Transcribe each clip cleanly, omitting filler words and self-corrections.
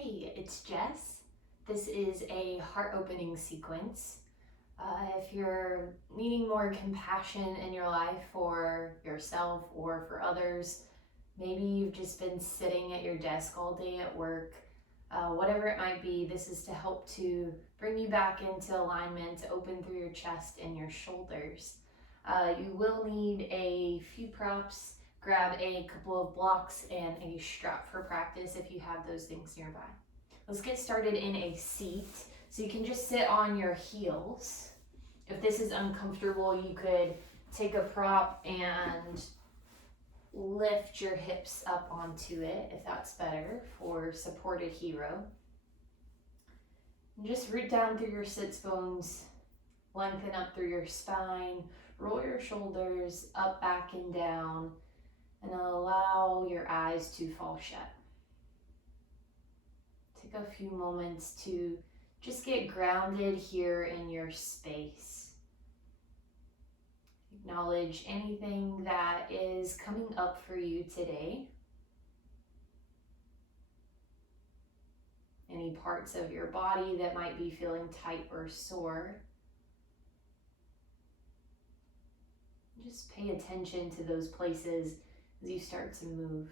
Hey, it's Jess. This is a heart-opening sequence. If you're needing more compassion in your life for yourself or for others, maybe you've just been sitting at your desk all day at work, whatever it might be, this is to help to bring you back into alignment, to open through your chest and your shoulders. You will need a few props. Grab a couple of blocks and a strap for practice if you have those things nearby. Let's get started in a seat. So you can just sit on your heels. If this is uncomfortable, you could take a prop and lift your hips up onto it if that's better for supported hero. And just root down through your sits bones, lengthen up through your spine, roll your shoulders up, back, and down, and allow your eyes to fall shut. Take a few moments to just get grounded here in your space. Acknowledge anything that is coming up for you today. Any parts of your body that might be feeling tight or sore. Just pay attention to those places as you start to move.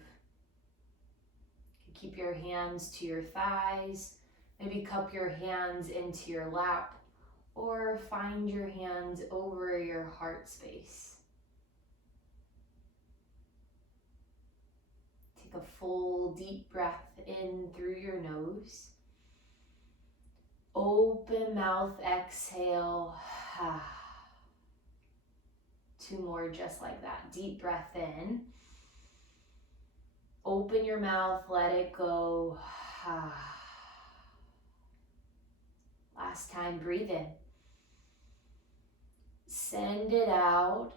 Keep your hands to your thighs, maybe cup your hands into your lap, or find your hands over your heart space. Take a full deep breath in through your nose. Open mouth, exhale. Two more just like that. Deep breath in. Open your mouth, let it go. Last time, breathe in. Send it out.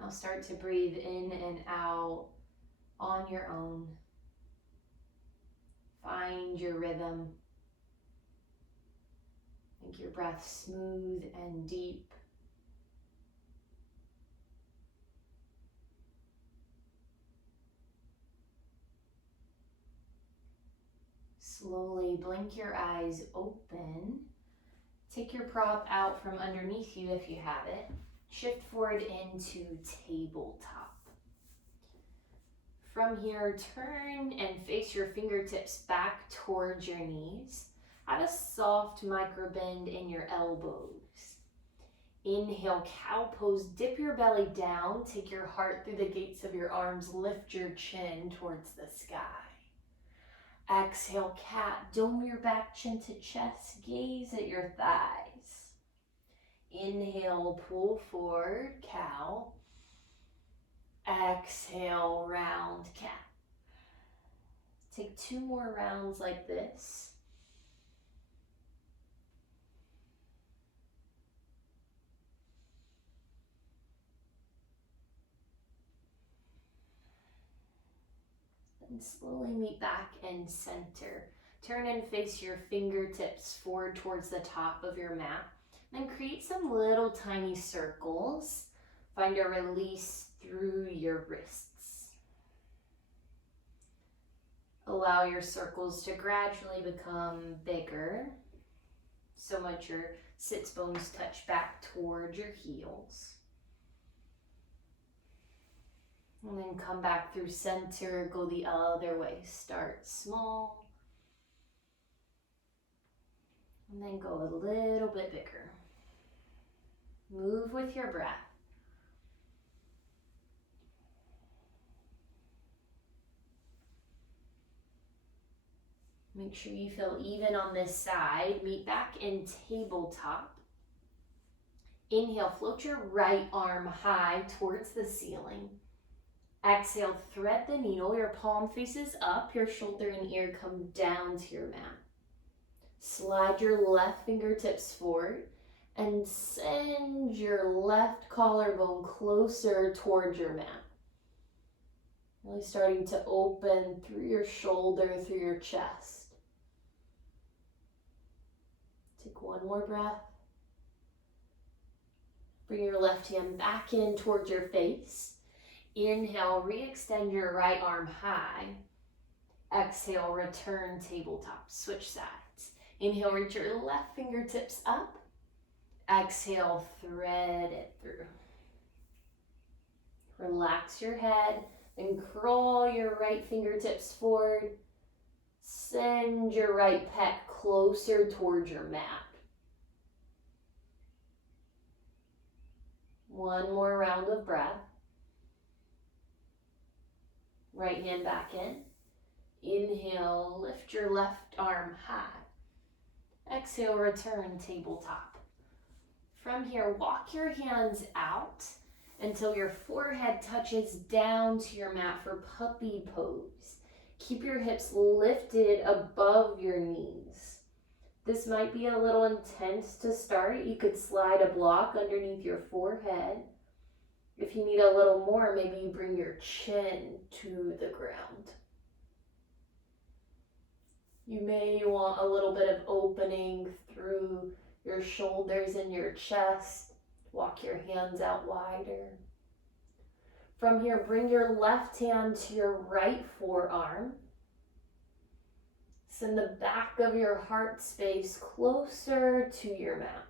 Now start to breathe in and out on your own. Find your rhythm. Make your breath smooth and deep. Slowly blink your eyes open. Take your prop out from underneath you if you have it. Shift forward into tabletop. From here, turn and face your fingertips back towards your knees. Have a soft micro bend in your elbows. Inhale, cow pose. Dip your belly down. Take your heart through the gates of your arms. Lift your chin towards the sky. Exhale, cat. Dome your back, chin to chest. Gaze at your thighs. Inhale, pull forward, cow. Exhale, round cat. Take two more rounds like this. And slowly meet back in center. Turn and face your fingertips forward towards the top of your mat. Then create some little tiny circles. Find a release through your wrists. Allow your circles to gradually become bigger, so much your sits bones touch back towards your heels. And then come back through center, go the other way. Start small, and then go a little bit bigger. Move with your breath. Make sure you feel even on this side. Meet back in tabletop. Inhale, float your right arm high towards the ceiling. Exhale, thread the needle. Your palm faces up. Your shoulder and ear come down to your mat. Slide your left fingertips forward and send your left collarbone closer towards your mat. Really starting to open through your shoulder, through your chest. Take one more breath. Bring your left hand back in towards your face. Inhale, re-extend your right arm high. Exhale, return tabletop. Switch sides. Inhale, reach your left fingertips up. Exhale, thread it through. Relax your head, then crawl your right fingertips forward. Send your right pec closer towards your mat. One more round of breath. Right hand back in. Inhale, lift your left arm high. Exhale, return tabletop. From here, walk your hands out until your forehead touches down to your mat for puppy pose. Keep your hips lifted above your knees. This might be a little intense to start. You could slide a block underneath your forehead. If you need a little more, maybe you bring your chin to the ground. You may want a little bit of opening through your shoulders and your chest. Walk your hands out wider. From here, bring your left hand to your right forearm. Send the back of your heart space closer to your mat.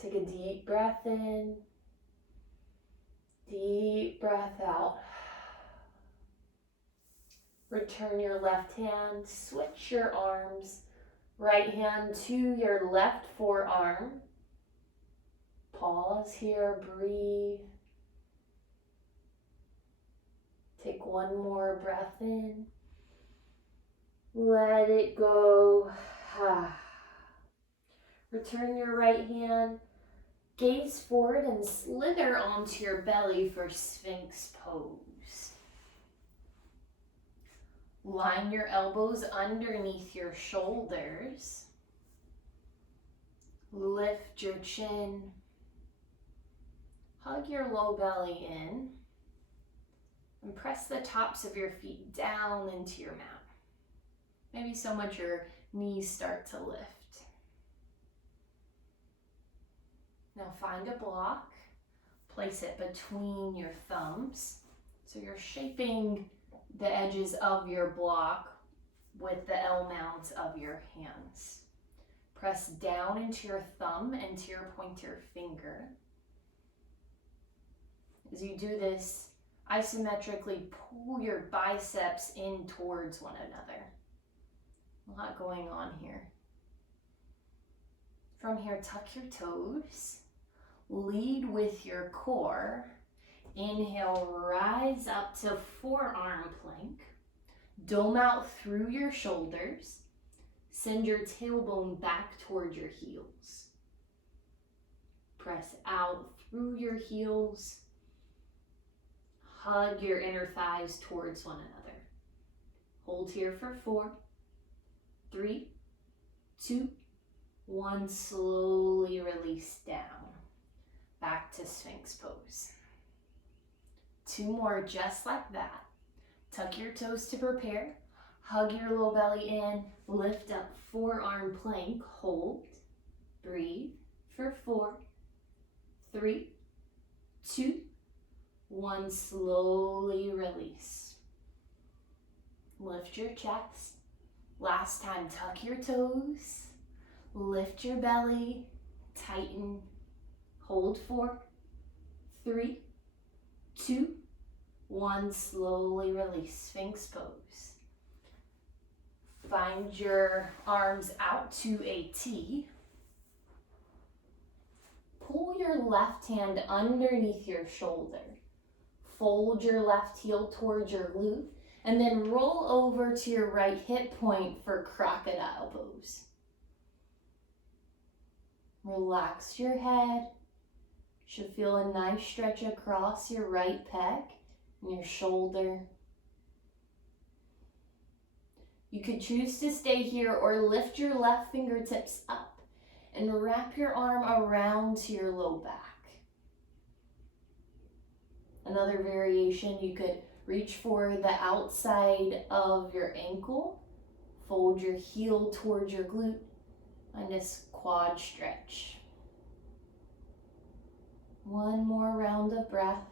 Take a deep breath in, deep breath out. Return your left hand, switch your arms. Right hand to your left forearm. Pause here, breathe. Take one more breath in. Let it go. Return your right hand. Gaze forward and slither onto your belly for Sphinx pose. Line your elbows underneath your shoulders. Lift your chin. Hug your low belly in. And press the tops of your feet down into your mat. Maybe so much your knees start to lift. Now find a block, place it between your thumbs. So you're shaping the edges of your block with the L mounds of your hands. Press down into your thumb and to your pointer finger. As you do this, isometrically pull your biceps in towards one another. A lot going on here. From here, tuck your toes. Lead with your core. Inhale, rise up to forearm plank. Dome out through your shoulders. Send your tailbone back toward your heels. Press out through your heels. Hug your inner thighs towards one another. Hold here for 4, 3, 2, 1. Slowly release down. Back to Sphinx pose. 2 more just like that. Tuck your toes to prepare. Hug your low belly in. Lift up forearm plank. Hold. Breathe for 4, 3, 2, 1. Slowly release. Lift your chest. Last time, tuck your toes. Lift your belly. Tighten. Hold 4, 3, 2, 1. Slowly release. Sphinx pose. Find your arms out to a T. Pull your left hand underneath your shoulder. Fold your left heel towards your glute, and then roll over to your right hip point for crocodile pose. Relax your head. Should feel a nice stretch across your right pec and your shoulder. You could choose to stay here or lift your left fingertips up and wrap your arm around to your low back. Another variation, you could reach for the outside of your ankle, fold your heel towards your glute, and this quad stretch. One more round of breath.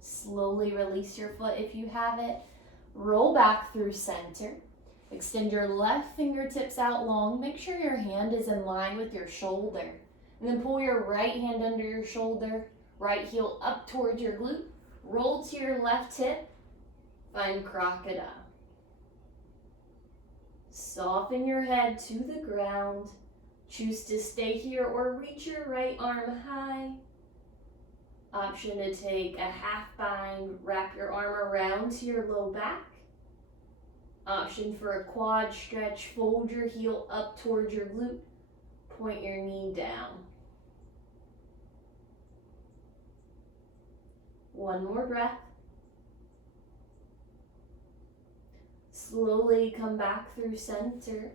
Slowly release your foot if you have it. Roll back through center. Extend your left fingertips out long. Make sure your hand is in line with your shoulder. And then pull your right hand under your shoulder. Right heel up towards your glute. Roll to your left hip. Find crocodile. Soften your head to the ground. Choose to stay here or reach your right arm high. Option to take a half bind, wrap your arm around to your low back. Option for a quad stretch, fold your heel up towards your glute, point your knee down. One more breath. Slowly come back through center.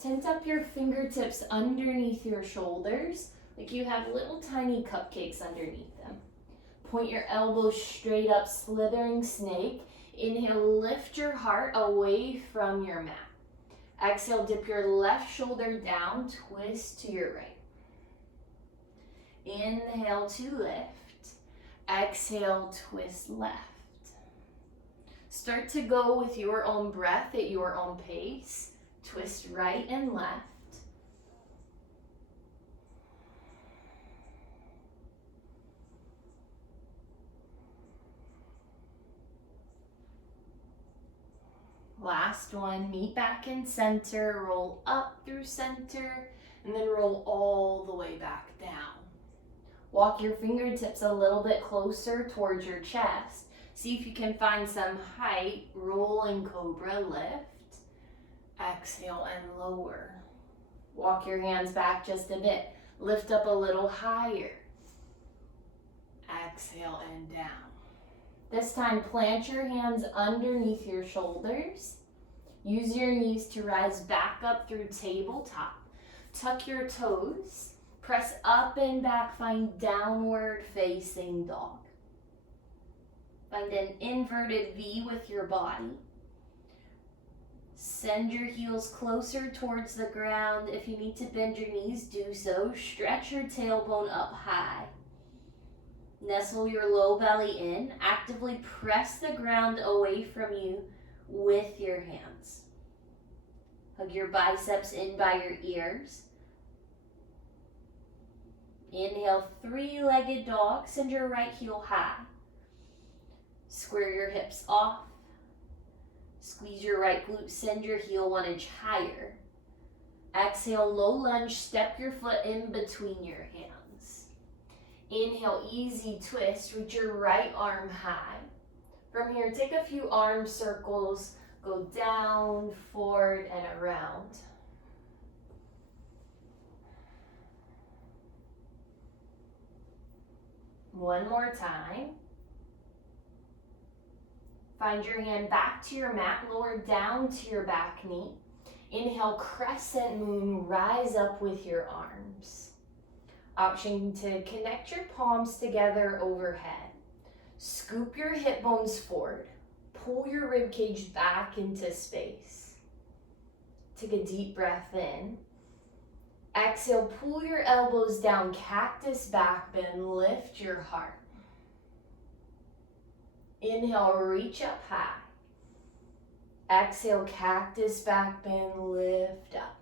Tent up your fingertips underneath your shoulders, like you have little tiny cupcakes underneath them. Point your elbows straight up, slithering snake. Inhale, lift your heart away from your mat. Exhale, dip your left shoulder down, twist to your right. Inhale to lift. Exhale, twist left. Start to go with your own breath at your own pace. Twist right and left. Last one, meet back in center, roll up through center, and then roll all the way back down. Walk your fingertips a little bit closer towards your chest. See if you can find some height, rolling cobra, lift. Exhale and lower. Walk your hands back just a bit. Lift up a little higher. Exhale and down. This time, plant your hands underneath your shoulders. Use your knees to rise back up through tabletop. Tuck your toes. Press up and back. Find downward facing dog. Find an inverted V with your body. Send your heels closer towards the ground. If you need to bend your knees, do so. Stretch your tailbone up high. Nestle your low belly in. Actively press the ground away from you with your hands. Hug your biceps in by your ears. Inhale, three-legged dog. Send your right heel high. Square your hips off. Squeeze your right glute. Send your heel 1 inch higher. Exhale, low lunge. Step your foot in between your hands. Inhale, easy twist. Reach your right arm high. From here, take a few arm circles. Go down, forward, and around. One more time. Find your hand back to your mat, lower down to your back knee. Inhale, crescent moon, rise up with your arms. Option to connect your palms together overhead. Scoop your hip bones forward. Pull your rib cage back into space. Take a deep breath in. Exhale, pull your elbows down, cactus back bend, lift your heart. Inhale, reach up high. Exhale, cactus back bend, lift up.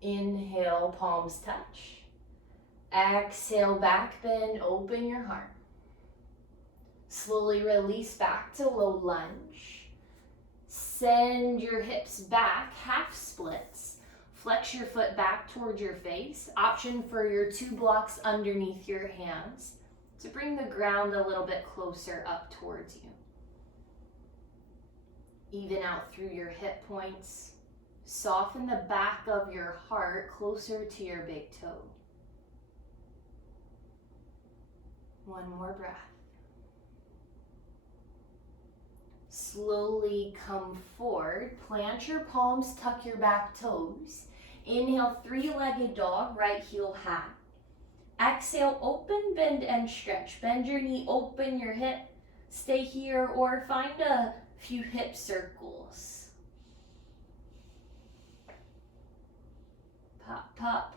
Inhale, palms touch. Exhale, back bend, open your heart. Slowly release back to low lunge. Send your hips back, half splits. Flex your foot back towards your face. Option for your 2 blocks underneath your hands to bring the ground a little bit closer up towards you. Even out through your hip points. Soften the back of your heart closer to your big toe. One more breath. Slowly come forward. Plant your palms, tuck your back toes. Inhale, three-legged dog, right heel high. Exhale, open, bend, and stretch. Bend your knee, open your hip. Stay here or find a few hip circles. Pop, pop.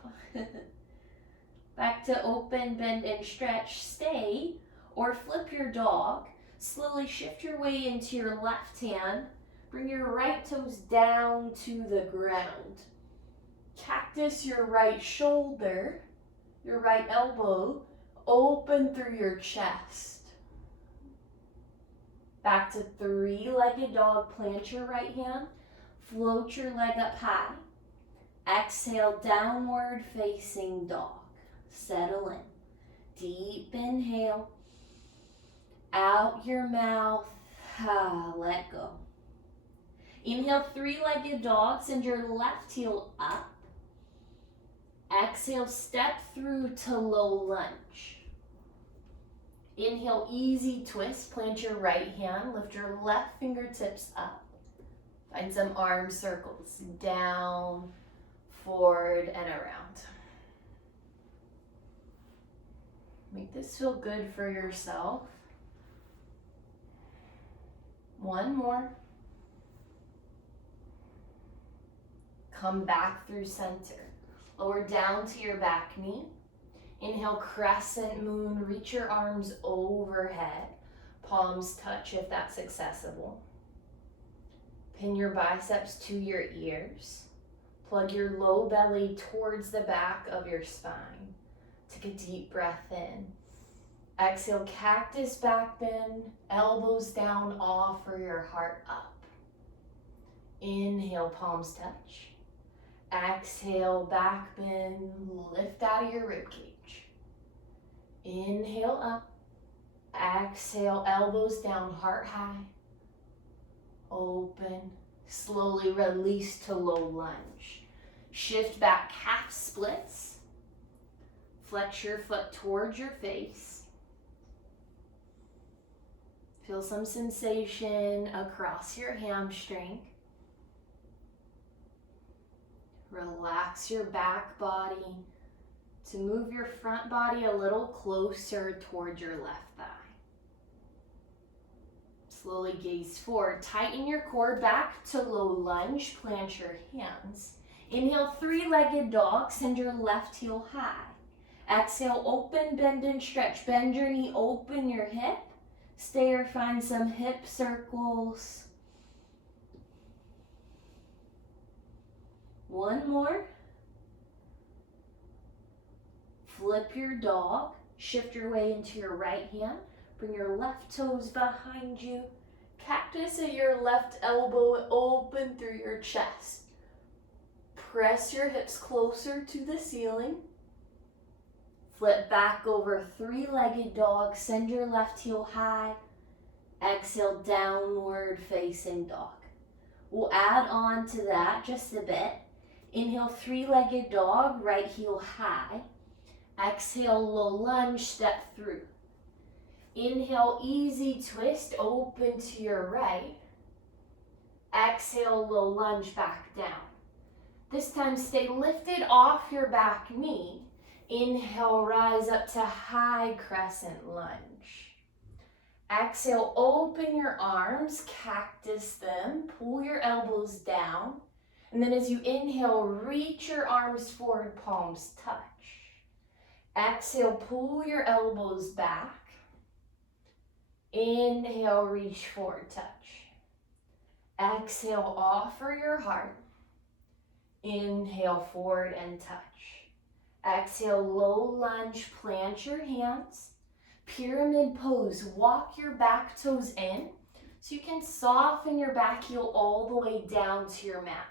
Back to open, bend, and stretch. Stay or flip your dog. Slowly shift your way into your left hand. Bring your right toes down to the ground. Cactus your right shoulder, your right elbow, open through your chest. Back to three-legged dog. Plant your right hand. Float your leg up high. Exhale, downward facing dog. Settle in. Deep inhale. Out your mouth. Let go. Inhale, three-legged dog. Send your left heel up. Exhale, step through to low lunge. Inhale, easy twist. Plant your right hand. Lift your left fingertips up. Find some arm circles. Down, forward, and around. Make this feel good for yourself. One more. Come back through center. Lower down to your back knee. Inhale, crescent moon. Reach your arms overhead. Palms touch if that's accessible. Pin your biceps to your ears. Plug your low belly towards the back of your spine. Take a deep breath in. Exhale, cactus back bend. Elbows down, offer your heart up. Inhale, palms touch. Exhale, back bend, lift out of your ribcage. Inhale up. Exhale, elbows down, heart high. Open. Slowly release to low lunge. Shift back, half splits. Flex your foot towards your face. Feel some sensation across your hamstring. Relax your back body to move your front body a little closer towards your left thigh. Slowly gaze forward. Tighten your core back to low lunge. Plant your hands. Inhale, three-legged dog. Send your left heel high. Exhale, open, bend, and stretch. Bend your knee, open your hip. Stay or find some hip circles. One more. Flip your dog. Shift your way into your right hand. Bring your left toes behind you. Cactus at your left elbow, open through your chest. Press your hips closer to the ceiling. Flip back over, three-legged dog. Send your left heel high. Exhale, downward facing dog. We'll add on to that just a bit. Inhale, three-legged dog, right heel high. Exhale, low lunge, step through. Inhale, easy twist, open to your right. Exhale, low lunge, back down. This time, stay lifted off your back knee. Inhale, rise up to high crescent lunge. Exhale, open your arms, cactus them, pull your elbows down. And then as you inhale, reach your arms forward, palms touch. Exhale, pull your elbows back. Inhale, reach forward, touch. Exhale, offer your heart. Inhale, forward and touch. Exhale, low lunge, plant your hands. Pyramid pose, walk your back toes in so you can soften your back heel all the way down to your mat.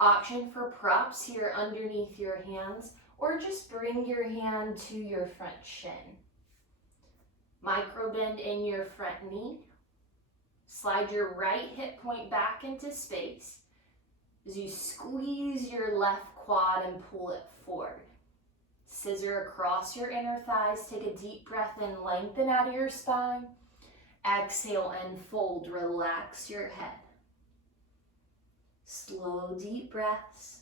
Option for props here underneath your hands, or just bring your hand to your front shin. Micro bend in your front knee. Slide your right hip point back into space as you squeeze your left quad and pull it forward. Scissor across your inner thighs. Take a deep breath in, lengthen out of your spine. Exhale and fold, relax your head. Slow, deep breaths.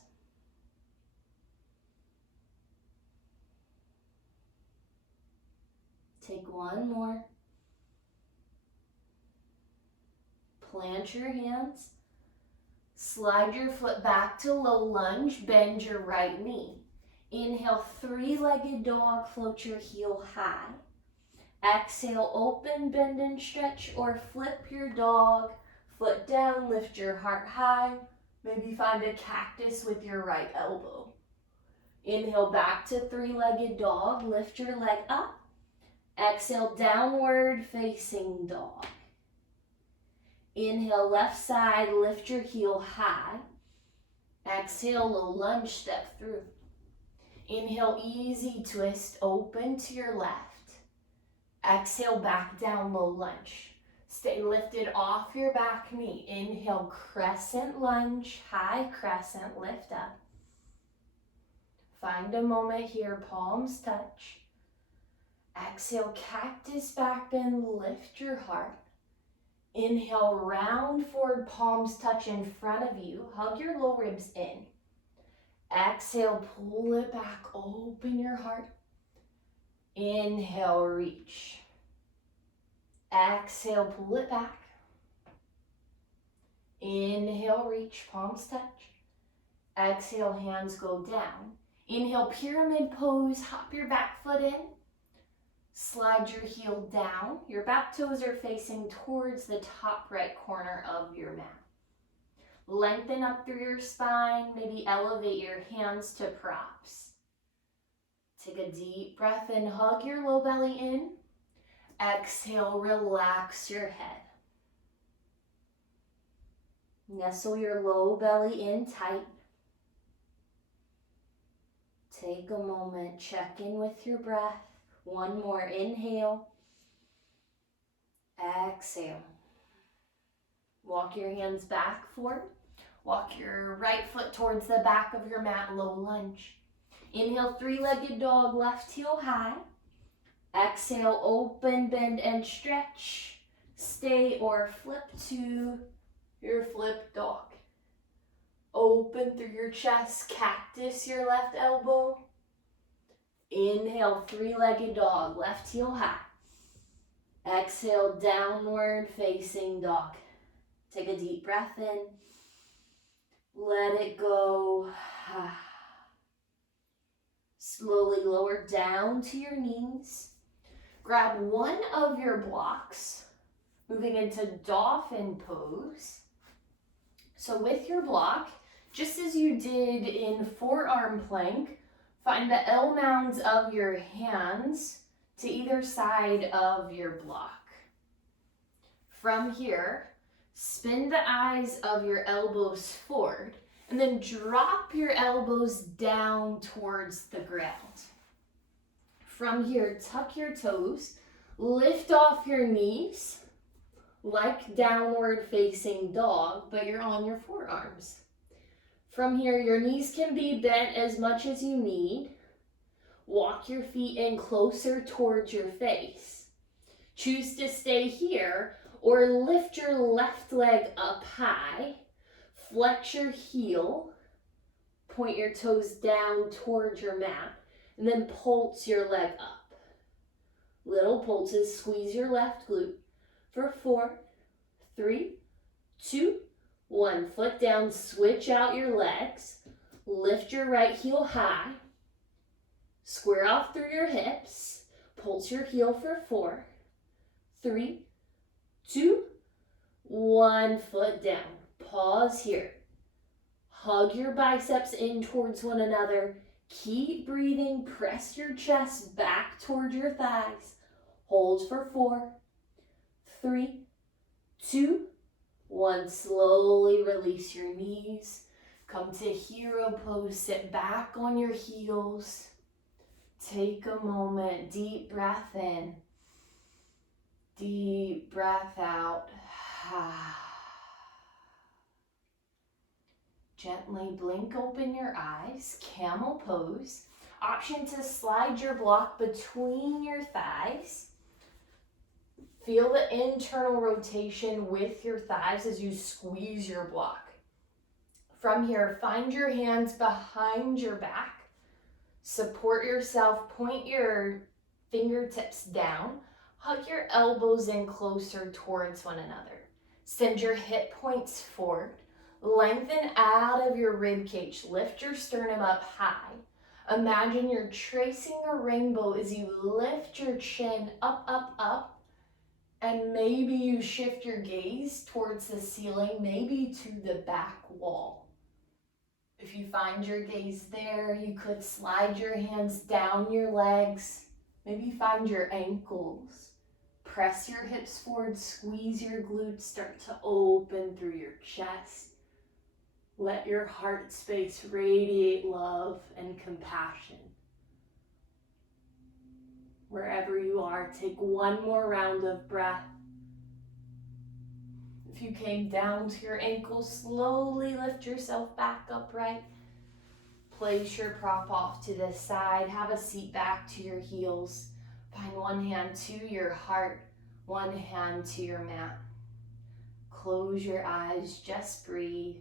Take one more. Plant your hands. Slide your foot back to low lunge, bend your right knee. Inhale, three-legged dog, float your heel high. Exhale, open, bend, and stretch, or flip your dog, foot down, lift your heart high. Maybe find a cactus with your right elbow. Inhale, back to three-legged dog, lift your leg up. Exhale, downward facing dog. Inhale, left side, lift your heel high. Exhale, low lunge, step through. Inhale, easy twist, open to your left. Exhale, back down, low lunge. Stay lifted off your back knee. Inhale, crescent lunge, high crescent, lift up. Find a moment here, palms touch. Exhale, cactus back bend, lift your heart. Inhale, round forward, palms touch in front of you. Hug your low ribs in. Exhale, pull it back, open your heart. Inhale, reach. Exhale, pull it back. Inhale, reach, palms touch. Exhale, hands go down. Inhale, pyramid pose, hop your back foot in. Slide your heel down. Your back toes are facing towards the top right corner of your mat. Lengthen up through your spine, maybe elevate your hands to props. Take a deep breath in, hug your low belly in. Exhale, relax your head. Nestle your low belly in tight. Take a moment, check in with your breath. One more, inhale. Exhale. Walk your hands back forward. Walk your right foot towards the back of your mat, low lunge. Inhale, three-legged dog, left heel high. Exhale, open, bend, and stretch. Stay or flip to your flip dog. Open through your chest, cactus your left elbow. Inhale, three-legged dog, left heel high. Exhale, downward facing dog. Take a deep breath in. Let it go. Slowly lower down to your knees. Grab one of your blocks, moving into dolphin pose. So with your block, just as you did in forearm plank, find the L mounds of your hands to either side of your block. From here, spin the eyes of your elbows forward and then drop your elbows down towards the ground. From here, tuck your toes, lift off your knees like downward facing dog, but you're on your forearms. From here, your knees can be bent as much as you need. Walk your feet in closer towards your face. Choose to stay here or lift your left leg up high. Flex your heel. Point your toes down towards your mat. And then pulse your leg up. Little pulses, squeeze your left glute for 4, 3, 2, 1. Foot down, switch out your legs. Lift your right heel high. Square off through your hips. Pulse your heel for 4, 3, 2, 1. Foot down. Pause here. Hug your biceps in towards one another. Keep breathing. Press your chest back toward your thighs. Hold for 4, 3, 2, 1. Slowly release your knees. Come to hero pose. Sit back on your heels. Take a moment. Deep breath in. Deep breath out. Gently blink open your eyes. Camel pose. Option to slide your block between your thighs. Feel the internal rotation with your thighs as you squeeze your block. From here, find your hands behind your back. Support yourself. Point your fingertips down. Hug your elbows in closer towards one another. Send your hip points forward. Lengthen out of your rib cage. Lift your sternum up high. Imagine you're tracing a rainbow as you lift your chin up, up, up. And maybe you shift your gaze towards the ceiling, maybe to the back wall. If you find your gaze there, you could slide your hands down your legs. Maybe find your ankles. Press your hips forward, squeeze your glutes, start to open through your chest. Let your heart space radiate love and compassion. Wherever you are, take one more round of breath. If you came down to your ankles, slowly lift yourself back upright. Place your prop off to the side. Have a seat back to your heels. Find one hand to your heart, one hand to your mat. Close your eyes, just breathe.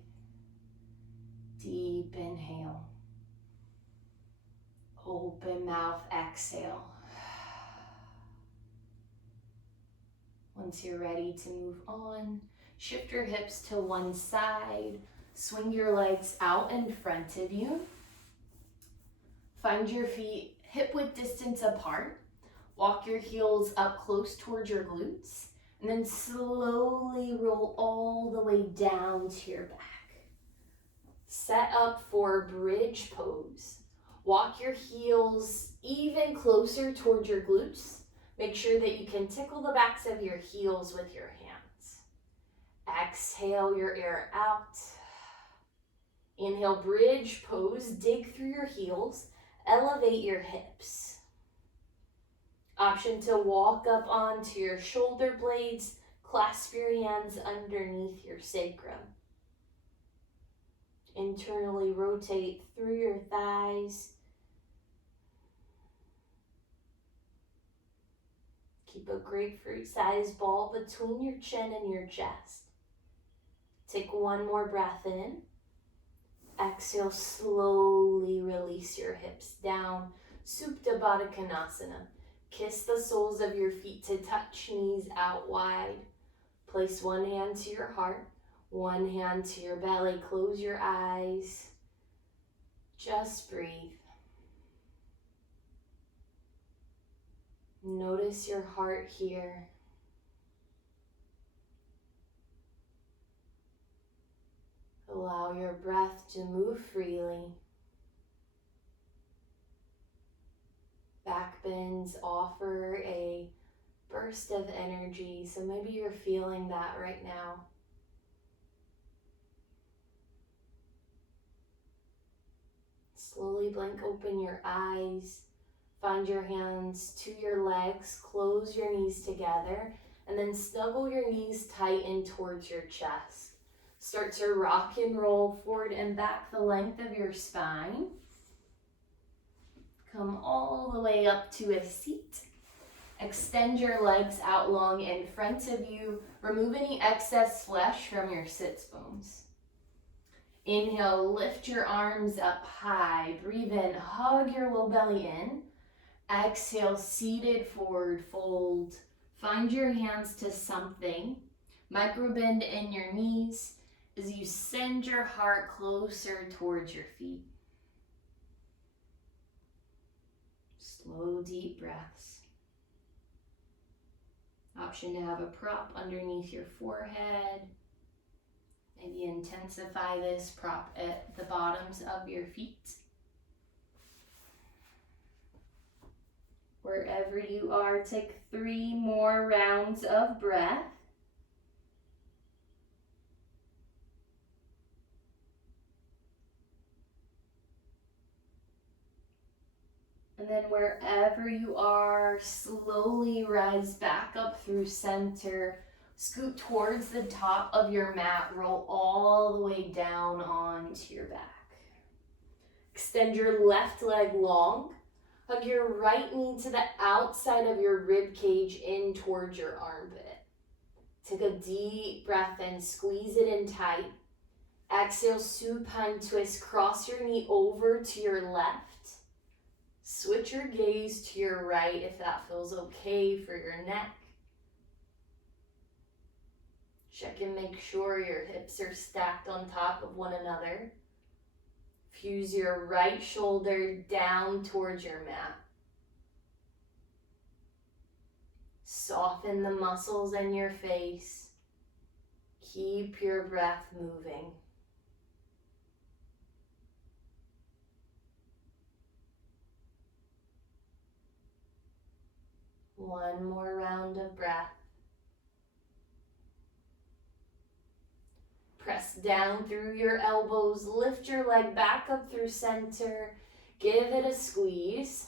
Deep inhale. Open mouth, exhale. Once you're ready to move on, shift your hips to one side. Swing your legs out in front of you. Find your feet hip-width distance apart. Walk your heels up close towards your glutes. And then slowly roll all the way down to your back. Set up for bridge pose. Walk your heels even closer towards your glutes. Make sure that you can tickle the backs of your heels with your hands. Exhale your air out. Inhale, bridge pose. Dig through your heels. Elevate your hips. Option to walk up onto your shoulder blades. Clasp your hands underneath your sacrum. Internally rotate through your thighs. Keep a grapefruit-sized ball between your chin and your chest. Take one more breath in. Exhale, slowly release your hips down. Supta Baddha Konasana. Kiss the soles of your feet to touch, knees out wide. Place one hand to your heart, one hand to your belly. Close your eyes. Just breathe. Notice your heart here. Allow your breath to move freely. Back bends offer a burst of energy, so maybe you're feeling that right now. Slowly blink open your eyes. Find your hands to your legs, close your knees together, and then snuggle your knees tight in towards your chest. Start to rock and roll forward and back the length of your spine. Come all the way up to a seat. Extend your legs out long in front of you. Remove any excess flesh from your sits bones. Inhale, lift your arms up high. Breathe in, hug your low belly in. Exhale, seated forward fold. Find your hands to something. Micro bend in your knees as you send your heart closer towards your feet. Slow, deep breaths. Option to have a prop underneath your forehead. Maybe intensify this prop at the bottoms of your feet. Wherever you are, take 3 more rounds of breath. And then wherever you are, slowly rise back up through center. Scoot towards the top of your mat. Roll all the way down onto your back. Extend your left leg long. Hug your right knee to the outside of your rib cage in towards your armpit. Take a deep breath in, squeeze it in tight. Exhale, supine twist. Cross your knee over to your left. Switch your gaze to your right if that feels okay for your neck. Check and make sure your hips are stacked on top of one another. Fuse your right shoulder down towards your mat. Soften the muscles in your face. Keep your breath moving. One more round of breath. Press down through your elbows. Lift your leg back up through center. Give it a squeeze.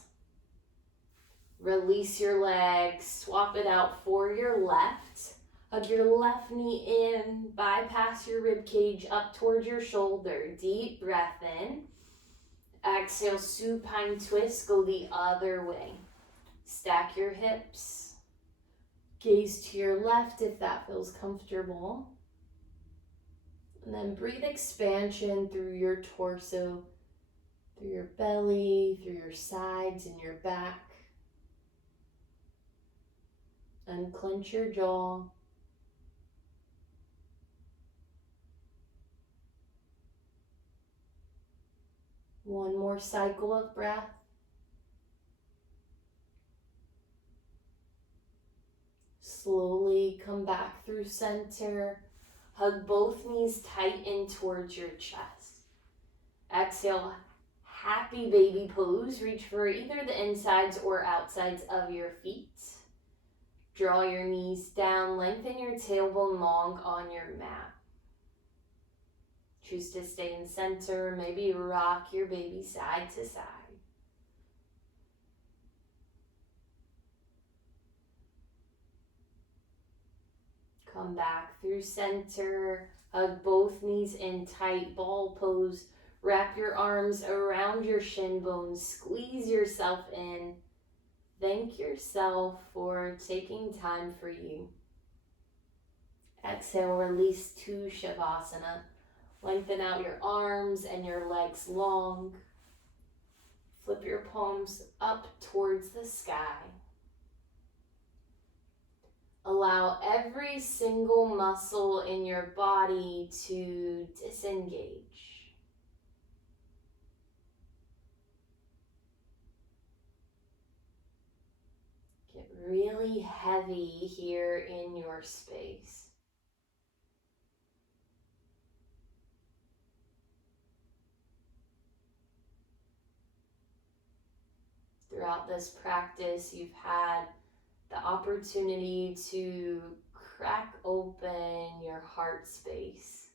Release your leg. Swap it out for your left. Hug your left knee in. Bypass your rib cage up towards your shoulder. Deep breath in. Exhale, supine twist. Go the other way. Stack your hips. Gaze to your left if that feels comfortable. And then breathe expansion through your torso, through your belly, through your sides and your back. Unclench your jaw. One more cycle of breath. Slowly come back through center. Hug both knees tight in towards your chest. Exhale, happy baby pose. Reach for either the insides or outsides of your feet. Draw your knees down, lengthen your tailbone long on your mat. Choose to stay in center, maybe rock your baby side to side. Come back through center, hug both knees in tight, ball pose. Wrap your arms around your shin bones, squeeze yourself in. Thank yourself for taking time for you. Exhale, release to Shavasana. Lengthen out your arms and your legs long. Flip your palms up towards the sky. Allow every single muscle in your body to disengage. Get really heavy here in your space. Throughout this practice, you've had the opportunity to crack open your heart space.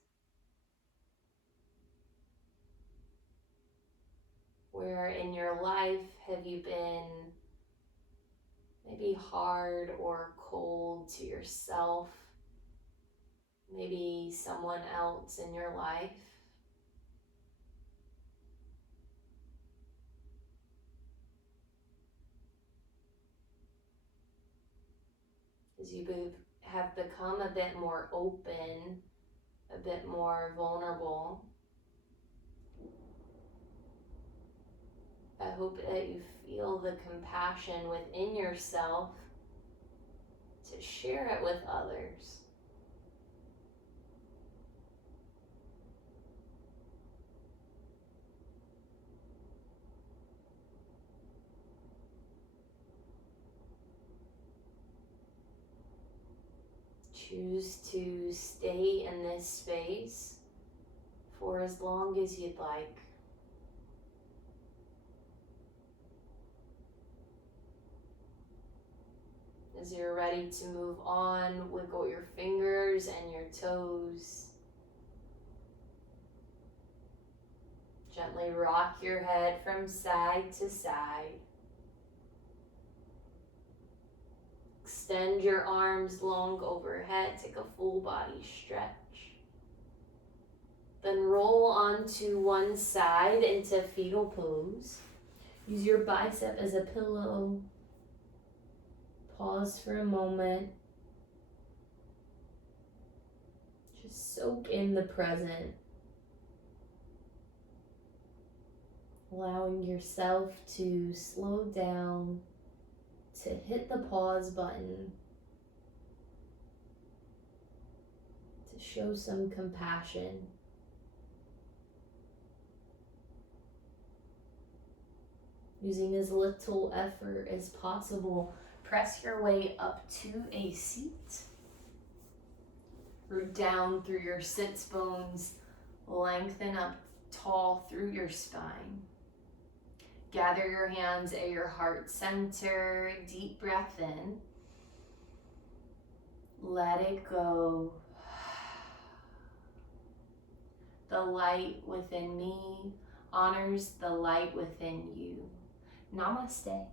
Where in your life have you been maybe hard or cold to yourself, maybe someone else in your life? As you have become a bit more open, a bit more vulnerable, I hope that you feel the compassion within yourself to share it with others. Choose to stay in this space for as long as you'd like. As you're ready to move on, wiggle your fingers and your toes. Gently rock your head from side to side. Extend your arms long overhead, take a full body stretch. Then roll onto one side into fetal pose. Use your bicep as a pillow. Pause for a moment. Just soak in the present. Allowing yourself to slow down, to hit the pause button. show some compassion. Using as little effort as possible, press your way up to a seat. Root down through your sits bones, lengthen up tall through your spine. Gather your hands at your heart center, deep breath in. Let it go. The light within me honors the light within you. Namaste.